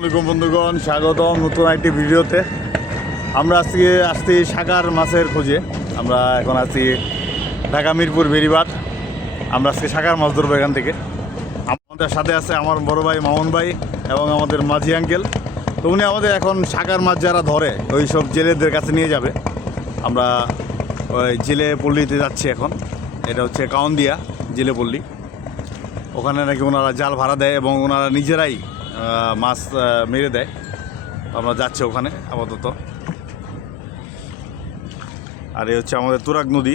আসসালামাইকুম বন্ধুগণ, স্বাগতম নতুন একটি ভিডিওতে। আমরা আজকে আসছি সাগার মাছের খোঁজে। আমরা এখন আছি ঢাকা মিরপুর বেরিবাদ আমরা আজকে সাগার মাছ ধরবো এখান থেকে। আমাদের সাথে আছে আমার বড় ভাই মামুন ভাই এবং আমাদের মাঝি আঙ্কেল। তো উনি আমাদের এখন সাগার মাছ যারা ধরে, ওই সব জেলেদের কাছে নিয়ে যাবে। আমরা ওই জেলে পল্লীতে যাচ্ছি এখন। এটা হচ্ছে কাউন্দিয়া জেলে পল্লী। ওখানে নাকি ওনারা জাল ভাড়া দেয় এবং ওনারা নিজেরাই মাছ মেরে দেয়। আমরা যাচ্ছি ওখানে আপাতত। আর এই হচ্ছে আমাদের তুরাগ নদী।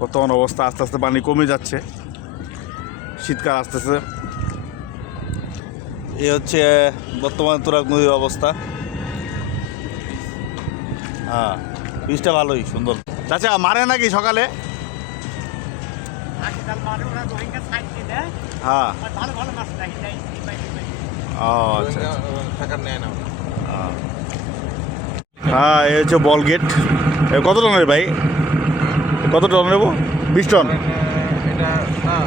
বর্তমান অবস্থা আস্তে আস্তে পানি কমে যাচ্ছে। শীতকাল আসতেছে। এ হচ্ছে বর্তমান তুরাগ নদীর অবস্থা। হ্যাঁ বীজটা ভালোই সুন্দর। চাচা মারে নাকি সকালে? হ্যাঁ ও আচ্ছা আচ্ছা। হ্যাঁ এই হচ্ছে বল গেট। এ কত টনের ভাই? কত টন নেব? বিশ টন? এটা হ্যাঁ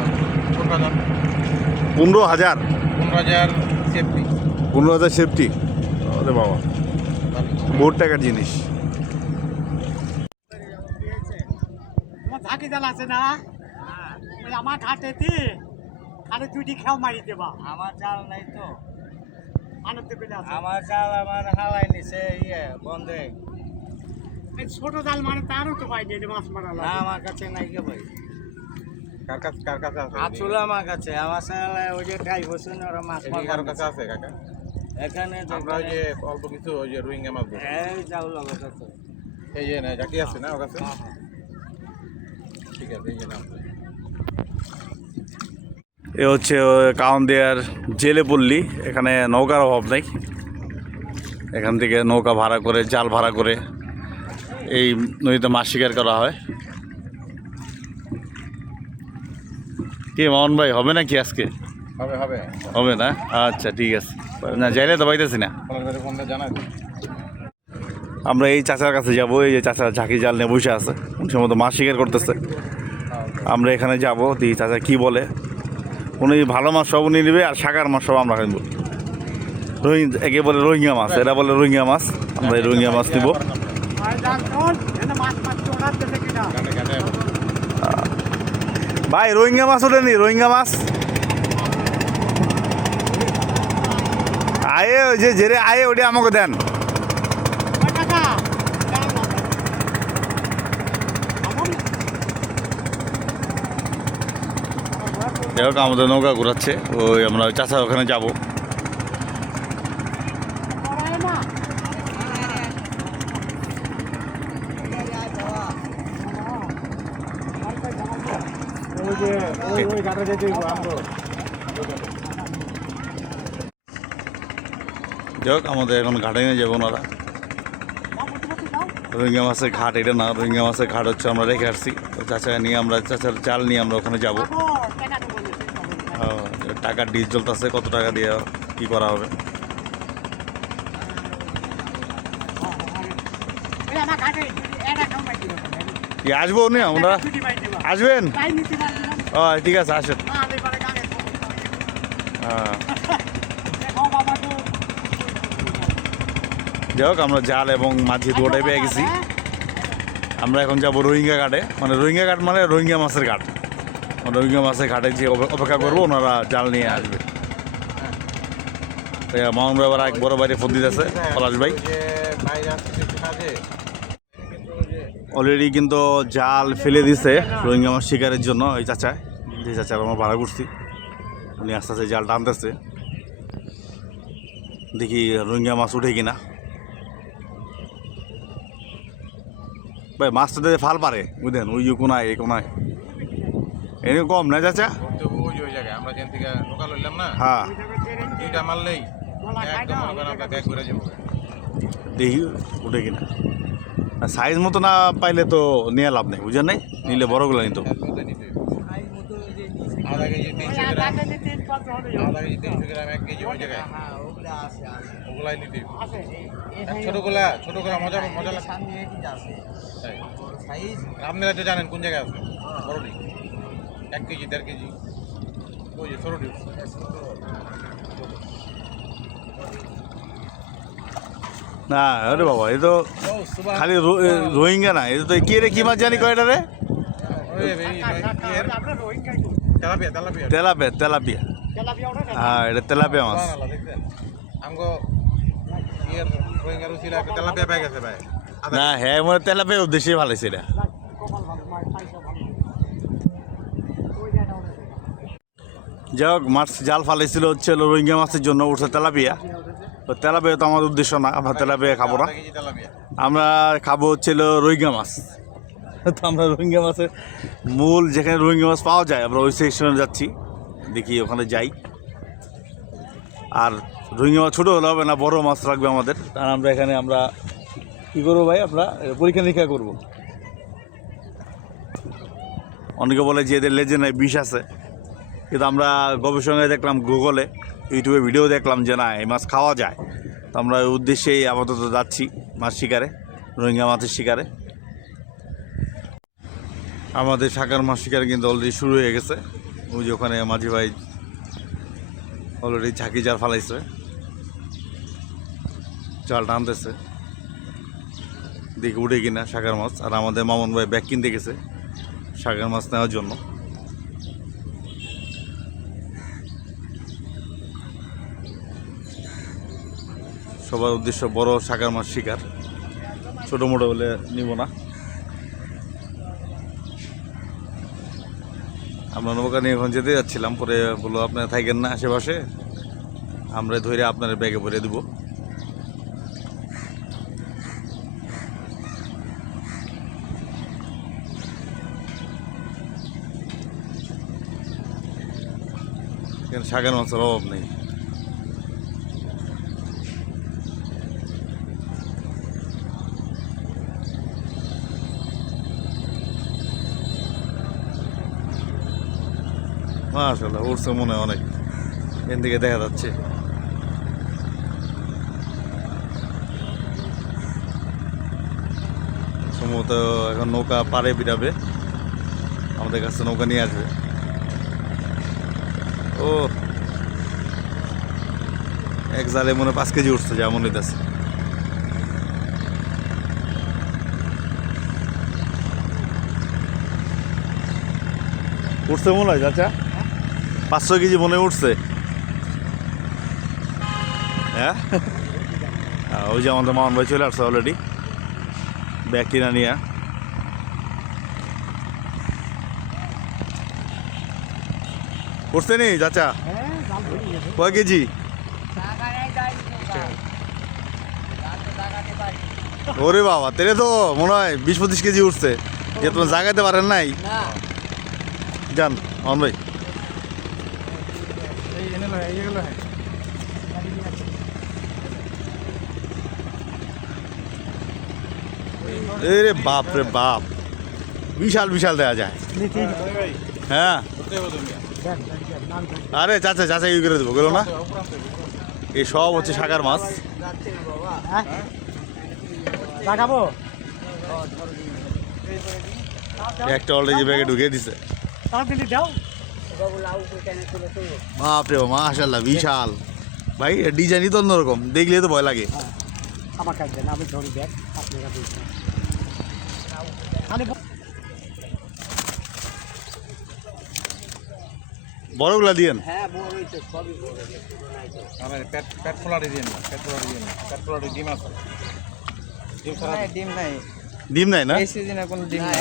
পনেরো হাজার। পনেরো হাজার সেফটি পনেরো হাজার সেফটি আরে বাবা। বহুত টাকার জিনিস। ঝাঁকি জাল আছে না? ওই আমার ঘাটেতে খালি দুটি খেয়াও মারি দেবা। আমার চাল নাই তো। আমার চাল আমার হালাই নিছে ইয়ে বন্ধে ছোট জাল মানে তারও তো পাই যে মাছ মারা না আমার কাছে নাই কে ভাই। কার কাছে কার কাছে আছে? আচুলা আমার কাছে। আমার চাল ওই যে টাই বসে না ওরা মাছ কারও কাছে আছে কাকা? এখানে আমরা ওই যে অল্প কিছু ওই যে রোহিঙ্গা মাছ। এই চাউল লাগে তো এই যে না জাকি আছে না ওর কাছে? ঠিক আছে এই যে নাম এ হচ্ছে কাউন্দিয়ার জেলে পল্লী এখানে নৌকার অভাব নেই। এখান থেকে নৌকা ভাড়া করে জাল ভাড়া করে এই নদীতে মাছ শিকার করা হয়। কে মামন ভাই হবে না কি আজকে? হবে হবে। হবে না? আচ্ছা ঠিক আছে। না যাইলে তো পাইতেছি না। আমরা এই চাচার কাছে যাব এই যে চাচা ঝাঁকি জাল নিয়ে বসে আছে। সম্ভবত মাছ শিকার করতেছে। আমরা এখানে যাব দিই চাচা কি বলে। উনি ভালো মাছ সব উনি নেবে আর শাকার মাছ সব আমরা কিনবো রোহিং, একে বলে রোহিঙ্গা মাছ, এরা বলে রোহিঙ্গা মাছ, আমরা এই রোহিঙ্গা মাছ নিব ভাই, রোহিঙ্গা মাছ ওঠেনি, রোহিঙ্গা মাছ। আয়ে, ওই যে জেরে আয়ে ওটা আমাকে দেন ওই কাকা জাল না। আমন না। যাই হোক আমাদের নৌকা ঘুরাচ্ছে ওই আমরা চাচা ওখানে যাব যাই হোক আমাদের এখন ঘাটে নিয়ে যাব ওনারা। রোহিঙ্গা মাছের ঘাট, এটা না, রোহিঙ্গা মাছের ঘাট হচ্ছে আমরা রেখে আসছি তো চাচা নিয়ে আমরা, চাচার চাল নিয়ে আমরা ওখানে যাব। টাকার ডিস চলতেছে কত টাকা দিয়ে কি করা হবে আসব উনি আমরা। আসবেন না। ঠিক আছে আসেন না, হ্যাঁ। যাই হোক আমরা জাল এবং মাঝি দুটাই পেয়ে গেছি আমরা এখন যাব রোহিঙ্গা ঘাটে মানে রোহিঙ্গা ঘাট মানে রোহিঙ্গা মাছের ঘাট রোহিঙ্গা মাছের ঘাটে যে অপে- অপেক্ষা করব, ওনারা জাল নিয়ে আসবে। মামুন ভাই আবার এক বড় বাইরে ফোন দিতেছে, পলাশ ভাই। অলরেডি কিন্তু জাল ফেলে দিছে, রোহিঙ্গা মাছ শিকারের জন্য ওই চাচা। যে চাচা আমরা ভাড়া করছি, উনি আস্তে আস্তে জাল টানতেছে। দেখি রোহিঙ্গা মাছ উঠে কিনা। ভাই মাছটা দিয়ে ফাল পারে, বুঝলেন? ওই কোনায়, এই কোনায়। এনে কম না চাচা? তো ওই ওই জায়গায়। আমরা যেন থেকে লোকাল হইলাম না হ্যাঁ। দুইটা মারলেই একদম আমরা ব্যাগ করে যাব। দেখি উঠে কিনা। সাইজ মতো না পাইলে তো নিয়ে লাভ নেই বুঝলেন নাই? নিলে বড়গুলো নিত। হ্যাঁ ছোটগুলা ছোটগুলা মজা মজা আপনারা তো জানেন কোন জায়গায় আছে। বড়টি এক কেজি দেড় কেজি। ওই যে ছোটটি না আরে বাবা এ তো খালি এ, রোহিঙ্গা না এটা তো কি রে কি মাছ জানি কয়টা রে? Tilapia tilapia tilapia. Tilapia tilapia. হ্যাঁ এটা তেলাপিয়া মাছ। আমগো তেলাপিয়া পেয়ে গেছে ভাই। না হ্যাঁ মনে তেলাপিয়া উদ্দেশ্যে ভালো ছিল এটা না, কপাল ভালো, মার পাইসা ভালো। ওই জায়গাটা ওটা থেকে। যাই হোক, মাছ জাল ফালাইছিল হচ্ছে রোহিঙ্গা মাছের জন্য উঠছে তেলাপিয়া। তো তেলাপিয়া তো আমাদের উদ্দেশ্য না, আমরা তেলাপিয়া খাব না। আমরা খাব হচ্ছে হলো রোহিঙ্গা মাছ। তো আমরা রোহিঙ্গা মাছের মূল যেখানে রোহিঙ্গা মাছ পাওয়া যায়, আমরা ওই সেকশনে যাচ্ছি। দেখি ওখানে যাই। আর রোহিঙ্গা মাছ ছোটো হলে হবে না, বড় মাছ লাগবে আমাদের। আর আমরা এখানে আমরা কী করব ভাই আমরা? পরীক্ষা নিরীক্ষা করব। অনেকে বলে যে এদের লেজে নাই, বিষ আছে। কিন্তু আমরা গবেষণায় দেখলাম গুগলে ইউটিউবে ভিডিও দেখলাম যে না, এই মাছ খাওয়া যায়। তো আমরা ওই উদ্দেশ্যেই আপাতত যাচ্ছি মাছ শিকারে, রোহিঙ্গা মাছের শিকারে। আমাদের শাকার মাছ শিকার কিন্তু অলরেডি শুরু হয়ে গেছে। ওই যে ওখানে মাঝি ভাই অলরেডি ঝাঁকি জাল ফালাইছে। জাল টানতেছে। দেখে উঠে কিনা শাকার মাছ। আর আমাদের মামুন ভাই ব্যাগ কিনতে গেছে। শাকার মাছ নেওয়ার জন্য। সবার উদ্দেশ্য বড় শাকার মাছ শিকার। ছোটো মোটো হলে নিব না। আমরা নৌকা নিয়ে এখন যেতে যাচ্ছিলাম, পরে বলল, আপনারা থাকেন না আশেপাশে। আমরা ধরে আপনার ব্যাগে ভরে দেবো। এখানে শাকের মাছের অভাব নেই। মাশাল্লাহ উঠছে মনে অনেক। এখান থেকে দেখা যাচ্ছে। সম্ভবত এখন নৌকা পারে বিরাবে আমাদের কাছে নৌকা নিয়ে আসবে। ও। এক জালে মনে পাঁচ কেজি উঠছে যা মনে হইতেছে। উঠছে মনে হয়, চাচা? পাঁচশো কেজি মনে উঠছে। হ্যাঁ? ওই যে আমাদের মামন ভাই চলে আসছে অলরেডি ব্যাগ কিনা নিয়ে। উঠছে নি চাচা? হ্যাঁ। কয় কেজি? ওরে বাবা তেরে তো মনে হয় বিশ পঁচিশ কেজি উঠছে। যে তোমার জাগাইতে পারেন নাই। যান অন ভাই। এই রে বাপ রে বাপ। বিশাল বিশাল দেয়া যায়। হ্যাঁ। দেখ, দেখ, দেখ, দেখ। আরে চাচা চাচা ইয়ে করে দেবো গেলো না? এই সব হচ্ছে শাকার মাছ। একটা অলরেডি ব্যাগে ঢুকিয়ে দিছে। বাপরে মাশাল্লাহ বিশাল। ভাই ডিজাইনই তো অন্যরকম। দেখলে তো ভয় লাগে। আমার কাছে আমি ধরি দেখ আপনারা বড়গুলা দিয়েন। মানে পেট পেট ফোলাটি দিয়ে না পেট ফোলাটি দিয়ে না পেট ফোলাটি ডিম আছে। ডিম ছাড়া ডিম নাই। ডিম নাই না? এই সিজনে কোনো ডিম নাই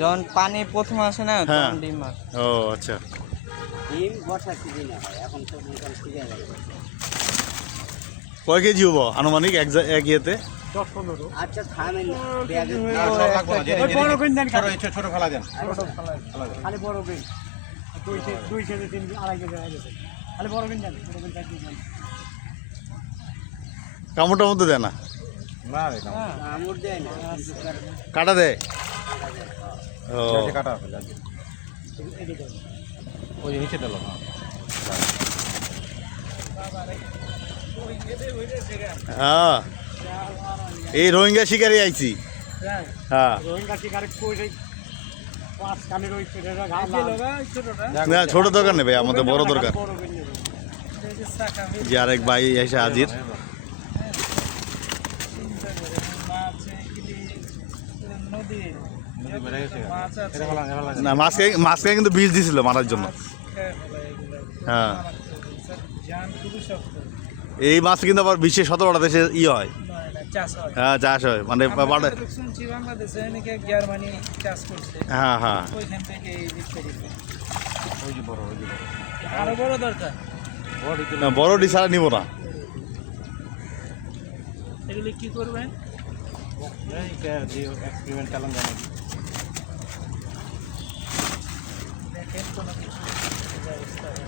যখন পানি প্রথম আসে না হ্যাঁ। তখন ডিম ও আচ্ছা। ডিম বর্ষার সিজনে এখন তো সিজন কয় কেজি হব আনুমানিক এক এক ইয়েতে? দশ পনেরো। আচ্ছা থামেন ছোট ছোট- ছোট ফেলা দেন। খালি বড় বিন দুই দুই কেজি তিন কেজি, আড়াই কেজি খালি বড় বিন দেন বড় বিন চার দেন। কামড়টা মতো দেয় না? দেয় না। কাটা দেয়? কাটা। ওই যে নিচে দিল হ্যাঁ। এই রোহিঙ্গা শিকারে আইছি। হ্যাঁ, হ্যাঁ। না ছোট দরকার নেবে ভাই আমাদের বড় দরকার। যে আরেক ভাই এসে হাজির। না মাছকে মাছকে কিন্তু বিষ দিছিল মারার জন্য। হ্যাঁ। এই মাছ কিন্তু আবার বিশ্বের শতকরা দেশে ইয়ে হয়। হ্যাঁ। চাষ হয়। মানে বাড়ে- শুনছি বাংলাদেশে নাকি জার্মানি চাষ করছে। হ্যাঁ হ্যাঁ। ওইখান থেকে ওই যে বড় ওই যে বড়। আরও বড় দরকার। বড় ডি ছাড়া নিব না। এগুলি কি করবেন? এক্সপেরিমেন্ট চালান দেখেন কোনো কিছু ব্যবস্থা হয়।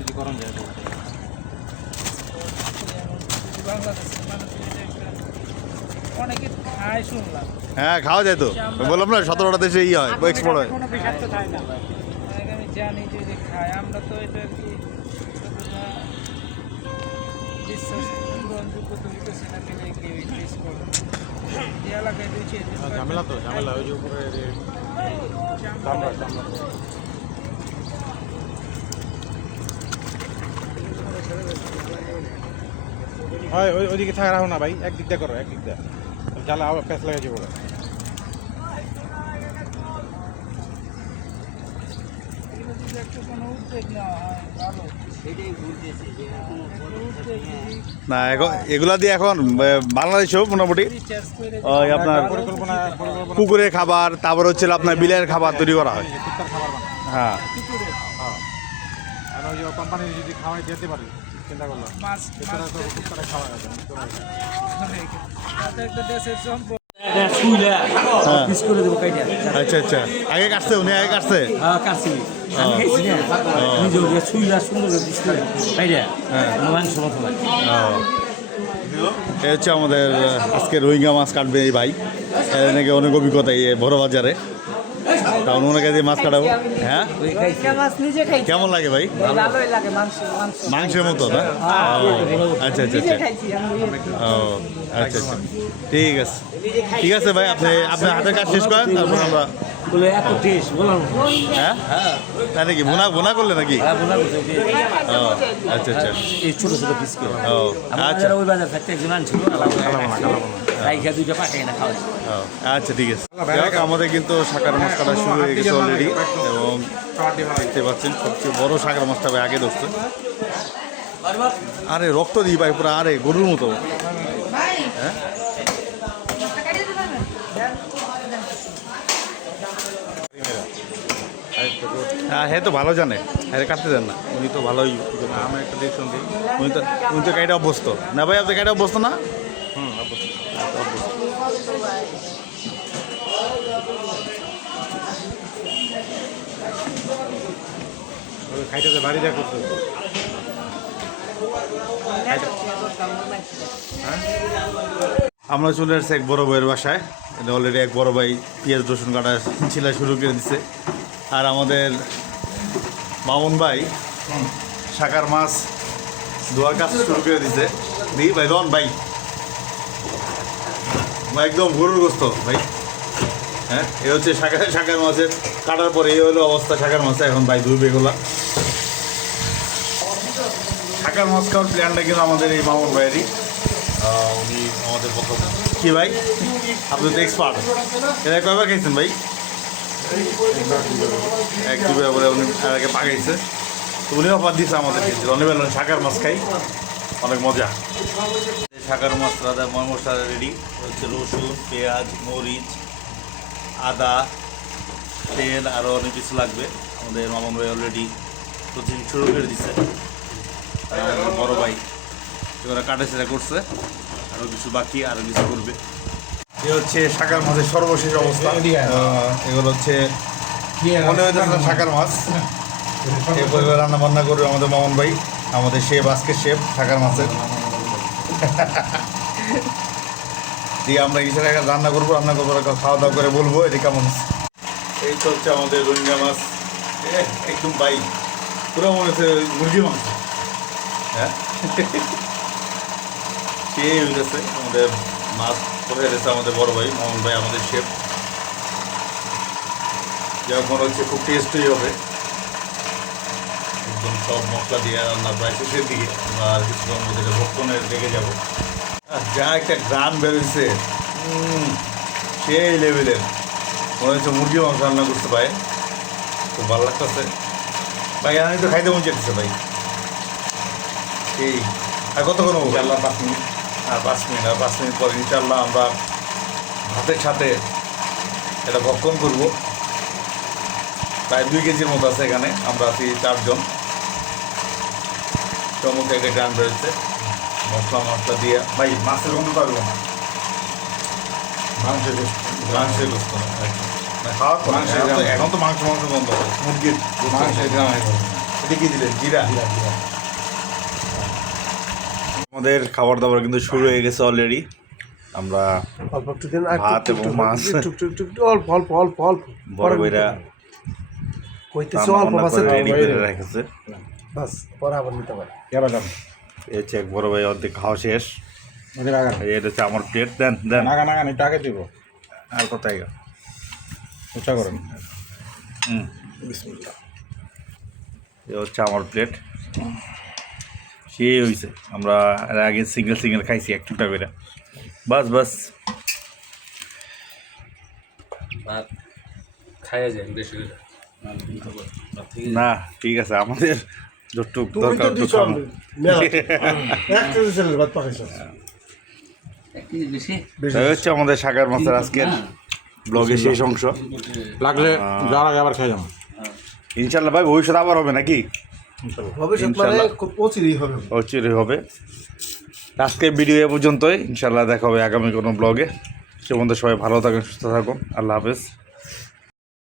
যদি করণ যায় বাংলাদেশের অনেকে খায় শুনলাম হ্যাঁ খাওয়া যায় তো। বললাম না সতেরোটা দেশে ই হয় এক্সপোর্ট হয়। আমি জানি যে যে খায় আমরা তো এটা আর কি বিশ্বাস গ্রহণযোগ্য তো কেউ টেস্ট করবে। ঝামেলা তো ঝামেলা ওই যে উপরে হয় ওই ওইদিকে থাকা রাখো না ভাই একদিক দিয়ে করো একদিক দিয়ে। জ্বালা আবার প্যাঁচ লাগে যাব না এখন এগুলা দিয়ে এখন বাংলাদেশেও মোটামুটি ওই আপনার পুকুরের খাবার তারপর হচ্ছে আপনার বিলের খাবার তৈরি করা হয়। হ্যাঁ হ্যাঁ। আর ওই কোম্পানি যদি খাওয়াই দিতে পারি চিন্তা তো খাওয়া যাবে হ্যাঁ। আচ্ছা আচ্ছা। আগে কাটছে উনি আগে কাটছে? কাছি আমি খাইছি না। নিজে ওটা ছুইলা সুন্দর মাংস মতো লাগে এই হচ্ছে আমাদের আজকে রোহিঙ্গা মাছ কাটবে এই ভাই। এর নাকি অনেক অভিজ্ঞতা এই বড় বাজারে। কারণ ওনাকে দিয়ে মাছ কাটাবো। হ্যাঁ? কেমন লাগে ভাই? মাংসের মতো না? আচ্ছা আচ্ছা আচ্ছা। ও আচ্ছা আচ্ছা। ঠিক আছে। ঠিক আছে ভাই আপনি আপনার হাতের কাজ শেষ করেন তারপর আমরা বলে এত টেস্ট বললাম হ্যাঁ তাই নাকি বোনা বোনা করলে নাকি? হ্যাঁ আচ্ছা আচ্ছা। এই ছোট ছোট পিস করে ও আচ্ছা। আমাদের ওই বাজার থাকতে একজন আনছিল রাইখা দুইটা পাঠাই না খাওয়াইছে আচ্ছা ঠিক আছে। আমাদের কিন্তু শাকার মাছ কাটা শুরু হয়ে গেছে অলরেডি এবং দেখতে পাচ্ছেন সবচেয়ে বড় শাকার মাছটা ভাই আগে ধরছে আরে রক্ত দিই ভাই পুরো আরে গরুর মতো। হ্যাঁ? হ্যাঁ হ্যাঁ তো ভালো জানে। হ্যাঁ কাটতে দেন না। উনি তো ভালোই আমার একটা দেখুন দিই উনি তো উনি তো কাইটা অভ্যস্ত। না ভাই, আপনি কাইটা অভ্যস্ত না? হুম ওই খাইটাতে বাড়ি যা করতে আমরা চলে আসছি এক বড় ভাইয়ের বাসায়। অলরেডি এক বড় ভাই পেঁয়াজ রসুন কাটা ছিলা শুরু করে দিচ্ছে আর আমাদের মামুন ভাই শাকার মাছ ধোয়ার কাজ শুরু করে দিচ্ছে দি ভাই রন ভাই। একদম গরুর গোস্ত ভাই। হ্যাঁ এ হচ্ছে শাকার শাকার মাছের কাটার পরে এই হলো অবস্থা শাকার মাছে এখন ভাই ধুবে এগুলা শাকার মাছ খাওয়ার প্ল্যানটা কিন্তু আমাদের এই মামুন ভাইয়েরই। উনি আমাদের প্রথম। কি ভাই? আপনি তো এক্সপার্ট এটা কয়বার খাইছেন ভাই? এক দুবার করে উনি আগে পাকাইছে তো উনি অফার দিচ্ছে আমাদেরকে। রনি বেলন শাকার মাছ খাই। অনেক মজা। শাকার মাছ রাধা মশলা রেডি হচ্ছে রসুন, পেঁয়াজ, মরিচ, আদা, তেল আরও অনেক কিছু লাগবে। আমাদের মামন ভাই অলরেডি প্রতিদিন শুরু করে দিচ্ছে বড় ভাই কাটা সেটা করছে। আরও কিছু বাকি আরও কিছু করবে। এ হচ্ছে শাকার মাছের সর্বশেষ অবস্থা। এগুলো হচ্ছে মনে হইতেছে শাকার মাছ। এরপর রান্না বান্না করবে আমাদের মামন ভাই আমাদের শেফ আজকে শেফ শাকার মাছের। দিয়ে আমরা আগে রান্না করব রান্না করব খাওয়া দাওয়া করে বলব এটা কেমন। এই তো হচ্ছে আমাদের রোহিঙ্গা মাছ। একদম বাই পুরো মনে হচ্ছে মুরগি মাছ হ্যাঁ? সে হইতেছে আমাদের মাছ কোথায় গেছে আমাদের বড় ভাই, মোহন ভাই আমাদের শেফ যখন হচ্ছে খুব টেস্টই হবে। একদম সব মশলা দিয়ে রান্না প্রায় শেষের দিকে। আমরা আর কিছুক্ষণ মধ্যে ভক্ষণের দিকে যাব। যা একটা গ্রাম বেরোচ্ছে সেই লেভেলের মনে হচ্ছে মুরগি মাংস রান্না করতে পারে খুব ভালো লাগতেছে। ভাই, আমি তো খাইতে মন চাইতেছে, ভাই। সেই আর কতক্ষণ হবে? আল্লাহ পাঁচ মিনিট। আর পাঁচ মিনিট আর পাঁচ মিনিট পরে ইনশাল্লাহ আমরা ভাতের সাথে এটা ভক্ষণ করব। প্রায় দুই কেজির মতো আছে এখানে আমরা আছি চারজন। চমক একটা গান রয়েছে মশলা মশলা দিয়ে। ভাই মাছের গন্ধ পারব না। মাংসের। মাংসের গোস্ত না আচ্ছা। খাওয়ার মাংসের এখন তো- মাংস মাংস গন্ধ। মুরগির। মাংসের গ্রাম এটা কি দিলেন? জিরা। জিরা, জিরা। আমাদের খাবার দাবার কিন্তু শুরু হয়ে গেছে অলরেডি আমরা অল্প একটু দিন ভাত এবং মাছ। অল্প অল্প অল্প অল্প। বড় বইরা কইতেছে অল্প মাছে রেডি করে রেখেছে। বাস পরে আবার নিতে পারে। দাম। এই হচ্ছে এক বড় ভাই অর্ধেক খাওয়া শেষ। এটা হচ্ছে আমার প্লেট দেন দেন। আগান, আগান, একটু আগে দিব। আর কোথায় গেল? উঁচা করেন। হুম। এই হচ্ছে আমার প্লেট সে হয়েছে আমরা আগে সিঙ্গেল সিঙ্গেল খাইছি এক টুকটা করে বাস বাস। ভাত খাইয়া যান বেশি না ঠিক আছে আমাদের যতটুক দরকার হচ্ছে আমাদের সাগর মাছের আজকের ব্লগের শেষ অংশ। লাগলে যাওয়ার আগে আবার খেয়ে যাব। ইনশাল্লাহ ভাই ভবিষ্যৎ আবার হবে নাকি? ভবিষ্যৎ মানে খুব প্রচুরই হবে। অচিরে হবে। আজকের ভিডিও এ পর্যন্তই। ইনশাল্লাহ দেখা হবে আগামী কোনো ব্লগে সে মধ্যে সবাই ভালো থাকুন সুস্থ থাকুন। আল্লাহ হাফেজ।